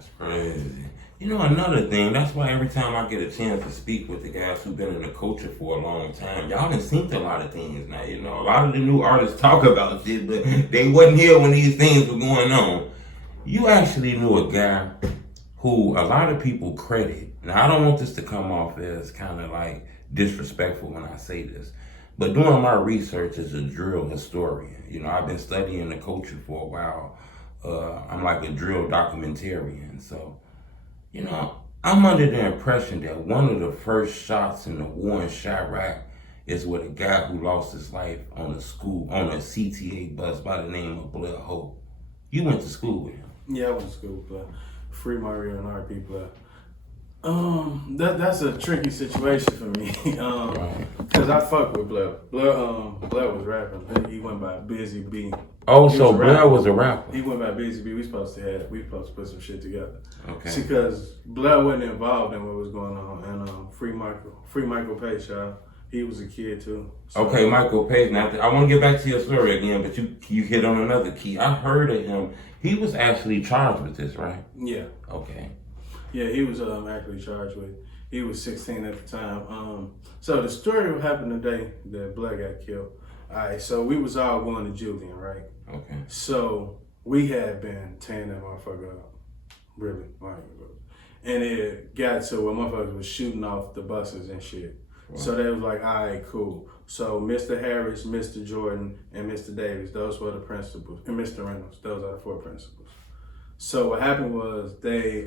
That's crazy. You know, another thing, that's why every time I get a chance to speak with the guys who've been in the culture for a long time, y'all done seen a lot of things now, you know. A lot of the new artists talk about shit, but they wasn't here when these things were going on. You actually knew a guy who a lot of people credit. Now, I don't want this to come off as kind of like disrespectful when I say this, but doing my research as a drill historian, you know, I've been studying the culture for a while. I'm like a drill documentarian, so you know, I'm under the impression that one of the first shots in the war in Chirac is with a guy who lost his life on a CTA bus by the name of Blair Holt. You went to school with him. Yeah, I went to school with Blair. Free Mario and RP Blair. That's a tricky situation for me. Cause I fuck with Blair. Blair was rapping. He went by Busy B. Oh, so Blair was a rapper. He went by Busy B. We supposed to put some shit together. Okay. See, cause Blair wasn't involved in what was going on, and Free Michael Page, y'all. He was a kid too. So. Okay, Michael Page. Now I want to get back to your story again, but you hit on another key. I heard of him. He was actually charged with this, right? Yeah. Okay. Yeah, he was actually charged with. He was 16 at the time. So the story what happened today that Blair got killed. All right, so we was all going to Julian, right? Okay. So we had been tearing that motherfucker up, really, and it got to where motherfuckers was shooting off the buses and shit. Wow. So they was like, all right, cool. So Mr. Harris, Mr. Jordan, and Mr. Davis, those were the principals, and Mr. Reynolds, those are the 4 principals. So what happened was they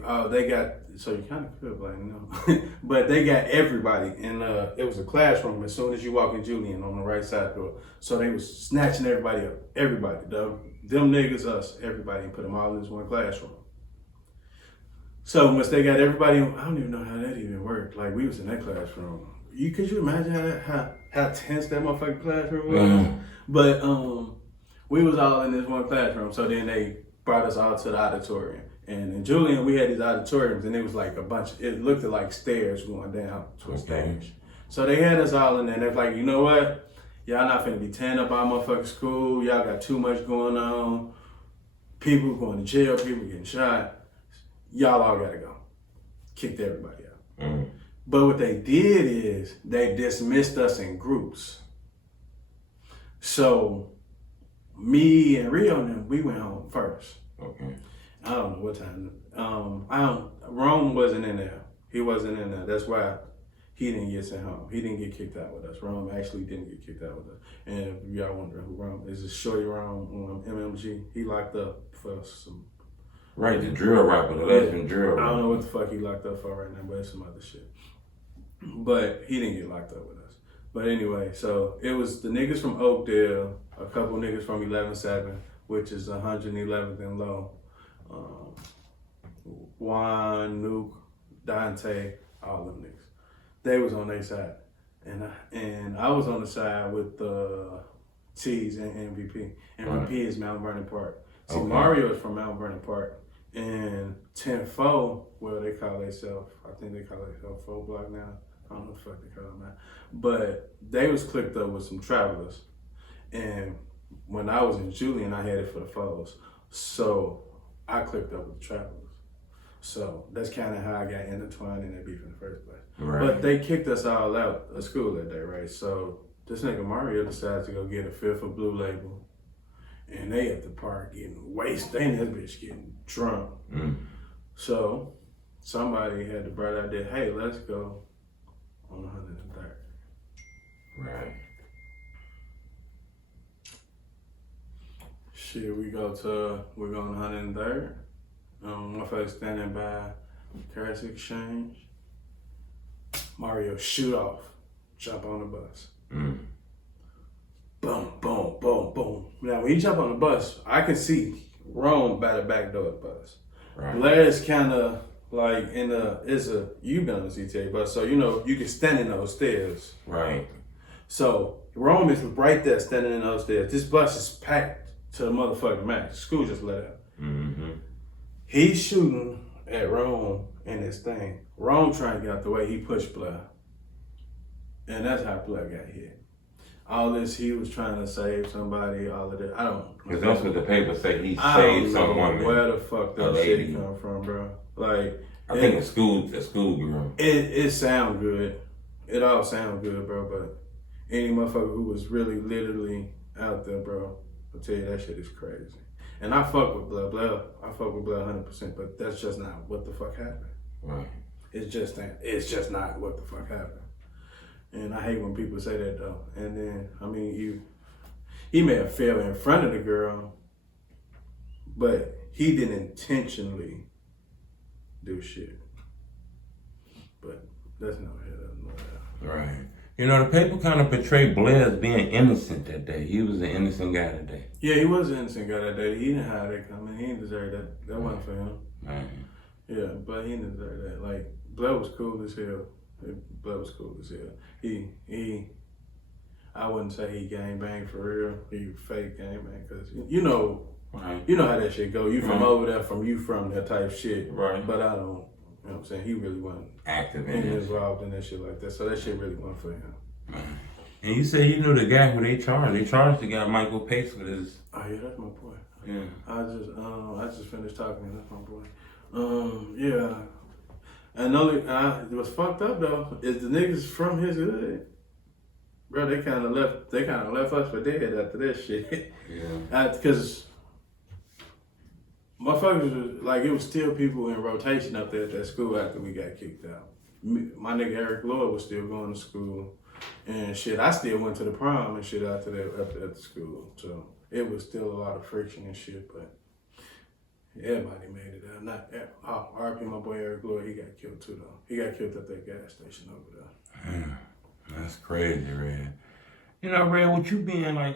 got, so you kind of could blame them, but they got everybody, and it was a classroom as soon as you walk in Julian on the right side door. So they was snatching everybody up, everybody, them niggas, us, everybody, and put them all in this one classroom. So once they got everybody, I don't even know how that even worked. Like we was in that classroom. Could you imagine how tense that motherfucking classroom was? Mm-hmm. But we was all in this one classroom. So then they brought us all to the auditorium. And in Julian, we had these auditoriums, and it was like it looked like stairs going down to a stage. So they had us all in there, and they're like, you know what? Y'all not finna be tearing up our motherfucking school. Y'all got too much going on. People going to jail, people getting shot. Y'all all gotta go. Kicked everybody out. Mm. But what they did is they dismissed us in groups. So me and Rio and them, we went home first. Okay. I don't know what time. Rome wasn't in there. He wasn't in there. That's why he didn't get sent home. He didn't get kicked out with us. Rome actually didn't get kicked out with us. And if y'all wondering who Rome is, it's Shorty Rome on MMG. He locked up for some. Right, the drill rapper, the legend drill rapper. I don't know what the fuck he locked up for right now, but it's some other shit. But he didn't get locked up with us. But anyway, so it was the niggas from Oakdale, a couple niggas from 11-7, which is 111th and Low. Juan, Nuke, Dante, all them niggas. They was on their side. And I was on the side with T's and MVP. MVP is Mount Vernon Park. See, okay. Mario is from Mount Vernon Park. And 10-4, well, they call themselves, I think they call themselves 4 Block now. I don't know what the fuck they call them now. But they was clicked up with some travelers. And when I was in Julian, I had it for the foes. So I clicked up with the travelers. So that's kind of how I got intertwined in that beef in the first place. Right. But they kicked us all out of school that day, right? So this nigga Mario decides to go get a 5th of Blue Label. And they at the park getting wasted. They in that bitch getting drunk. Mm. So somebody had the bright idea, hey, let's go on 103rd. Right. Shit, we're going 103rd. My folks standing by Currency Exchange. Mario shoot off, jump on the bus. Mm. Boom, boom, boom, boom. Now, when you jump on the bus, I can see Rome by the back door of the bus. Right. Blair's kind of like you've been on the CTA bus, so you know, you can stand in those stairs. Right. So, Rome is right there standing in those stairs. This bus is packed to the motherfucking max. School just let out. Mm-hmm. He's shooting at Rome in this thing. Rome trying to get out the way, he pushed Blair. And that's how Blair got hit. all this, he was trying to save somebody, all of that. I don't. Because that's what the paper say. He I saved don't know some woman. where the fuck that shit come from, bro. Like, I think a school girl. It sound good. It all sound good, bro. But any motherfucker who was really literally out there, bro, I'll tell you that shit is crazy. And I fuck with Blair. I fuck with Blair 100%. But that's just not what the fuck happened. Right. It's just not what the fuck happened. And I hate when people say that though. And then I mean, he may have fell in front of the girl, but he didn't intentionally do shit. But that's not here. Right. You know, the paper kind of portrayed Blair as being innocent that day. He was an innocent guy that day. Yeah, he was an innocent guy that day. He didn't have that coming. He didn't deserve that. That wasn't for him. Right. Yeah, but he didn't deserve that. Like, Blair was cool as hell. Blair was cool as hell. I wouldn't say he gang bang for real. He fake gang bang because you know how that shit go. You from over there, from that type shit. Right. But I don't. You know what I'm saying? He really wasn't active in it. Involved in that shit like that. So that shit really wasn't for him. And you said you knew the guy who they charged. They charged the guy Michael Pace with his. Oh yeah, that's my boy. Yeah. I just finished talking. That's my boy. Yeah. It was fucked up though. Is the niggas from his hood, bro? They kind of left us for dead after that shit. Yeah. Because motherfuckers was like, it was still people in rotation up there at that school after we got kicked out. My nigga Eric Lloyd was still going to school and shit. I still went to the prom and shit after that at the school. So it was still a lot of friction and shit, but everybody made it out. RP my boy Eric Lloyd, he got killed too though. He got killed at that gas station over there. That's crazy, Red. You know, Red, what you being like,